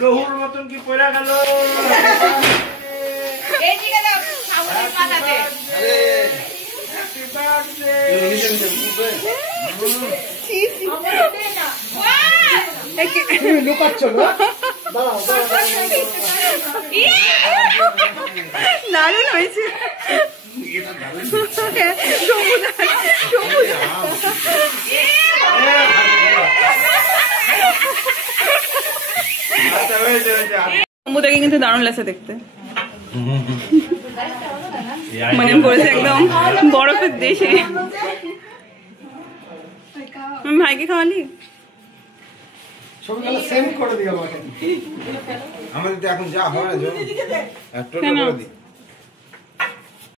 লোহুর মতন কি পড়া গেল দারুণ হয়েছে। সমুদ্রকে কিন্তু দারুণ লাগছে দেখতে, মানে বলেছে একদম বরফের দেশে। ভাইকে খাওয়ালি? আমাদের তো এখন যা হয় না